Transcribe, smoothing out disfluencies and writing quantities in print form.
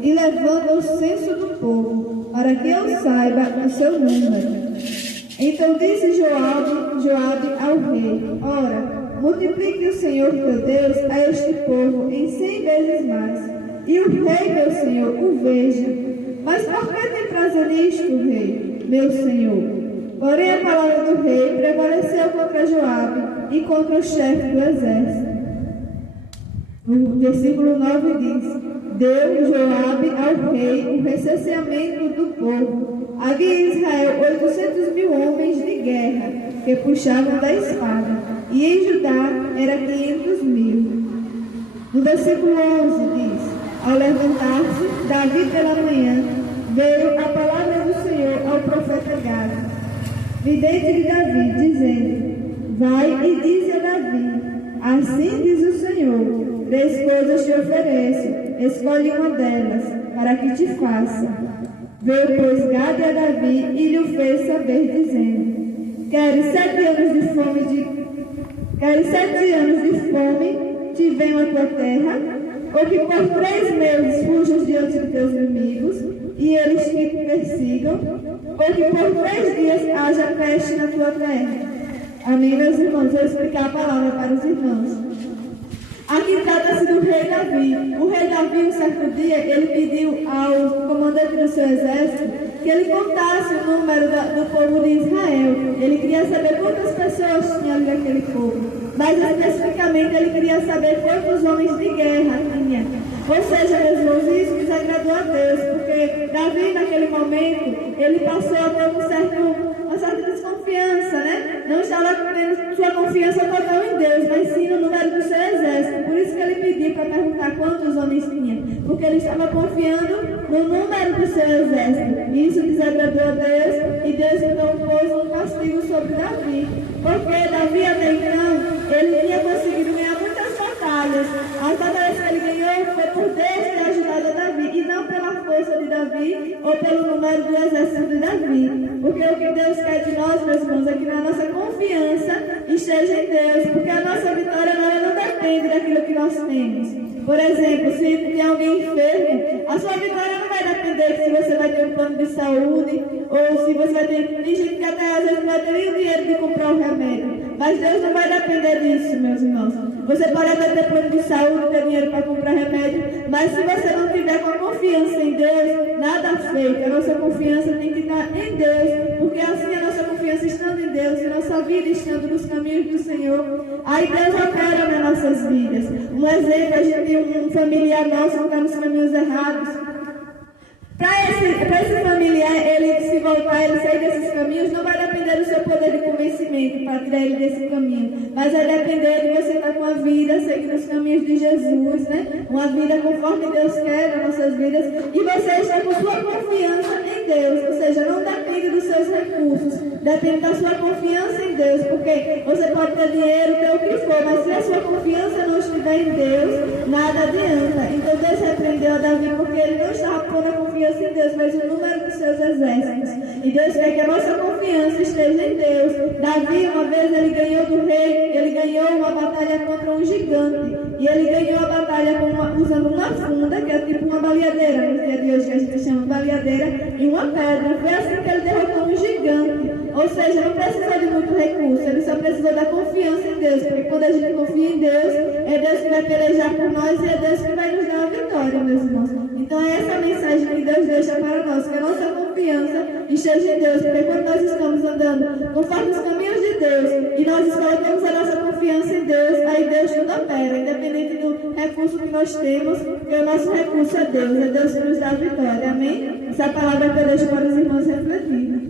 e levando o censo do povo, para que eu saiba o seu número. Então disse Joabe ao rei: Ora, multiplique o Senhor teu Deus a este povo em 100 vezes mais, e o rei, meu senhor, o veja. Mas por que tem prazer nisto, rei, meu senhor? Porém a palavra do rei prevaleceu contra Joabe e contra o chefe do exército. No versículo 9 diz: Deu Joabe ao rei o recenseamento do povo. Havia em Israel 800.000 homens de guerra que puxavam da espada, e em Judá era 500.000. No versículo 11 diz: Ao levantar-se Davi pela manhã, veio a palavra do Senhor ao profeta Gade, vidente de Davi, dizendo: Vai e dize a Davi: Assim diz o Senhor, 3 coisas te ofereço, escolhe uma delas, para que te faça. Veio, pois, Gade a Davi e lhe fez saber, dizendo: Queres 7 anos de fome te venham à tua terra, ou que por 3 meses fujas diante de teus inimigos, e eles te persigam, ou que por 3 dias haja peste na tua terra. Amém, meus irmãos? Vou explicar a palavra para os irmãos. Aqui trata-se do rei Davi. O rei Davi, um certo dia, ele pediu ao comandante do seu exército que ele contasse o número do povo de Israel. Ele queria saber quantas pessoas tinha ali naquele povo. Mas especificamente ele queria saber quantos homens de guerra tinha. Ou seja, meus irmãos, isso desagradou a Deus, porque Davi, naquele momento, ele passou a ter uma certa desconfiança, né? Não estava tendo sua confiança total em Deus, mas sim no número do seu exército. Por isso que ele pediu para perguntar quantos homens tinha, porque ele estava confiando no número do seu exército. Isso desagradou a Deus, e Deus então pôs um castigo sobre Davi, porque Davi até então, ele tinha conseguido ganhar muitas batalhas. As batalhas que ele ganhou foi por Deus ter ajudado a Davi, e não pela força de Davi ou pelo número do exército de Davi. Porque o que Deus quer de nós, meus irmãos, é que a nossa confiança esteja em Deus, porque a nossa vitória não depende daquilo que nós temos. Por exemplo, se tem alguém enfermo, a sua vitória não vai depender se você vai ter um plano de saúde, ou se você vai ter... Tem gente que até às vezes não vai ter nem o dinheiro de comprar o remédio. Mas Deus não vai depender disso, meus irmãos. Você pode até ter plano de saúde, ter dinheiro para comprar remédio, mas se você não tiver com a confiança em Deus, nada feito. A nossa confiança tem que estar em Deus, porque assim a nossa confiança estando em Deus e nossa vida estando nos caminhos do Senhor, aí Deus opera nas nossas vidas. Um exemplo, a gente tem um familiar nosso que está nos caminhos errados. Para esse familiar, ele se voltar, ele sair desses caminhos, não vai depender do seu poder de convencimento para tirar ele desse caminho, mas vai depender de você estar com a vida seguindo os caminhos de Jesus, né? Uma vida conforme Deus quer nas nossas vidas, e você está com sua confiança em Deus, ou seja, não depende dos seus recursos, depende da sua confiança em Deus, porque você pode ter dinheiro, ter o que for, mas se a sua confiança não estiver em Deus, nada adianta. Então Deus repreendeu a Davi porque ele não estava pondo a confiança em Deus, mas o número dos seus exércitos. E Deus quer que a nossa confiança esteja em Deus. Davi, uma vez, ele ganhou do rei, ele ganhou uma batalha contra um gigante. E ele ganhou a batalha usando uma funda, que é tipo uma baleadeira, no dia de hoje que a gente chama de baleadeira, e uma pedra. Foi assim que ele derrotou um gigante. Ou seja, não precisou de muito recurso, ele só precisou da confiança em Deus, porque quando a gente confia em Deus, é Deus que vai pelejar por nós e é Deus que vai nos dar a vitória, meus irmãos. Então é essa mensagem que Deus deixa para nós, que a nossa confiança esteja em Deus, porque quando nós estamos andando conforme os caminhos de Deus e nós colocamos a nossa confiança em Deus, aí Deus tudo opera, independente do recurso que nós temos, porque o nosso recurso é Deus que nos dá a vitória, amém? Essa palavra que eu deixo para os irmãos refletirem.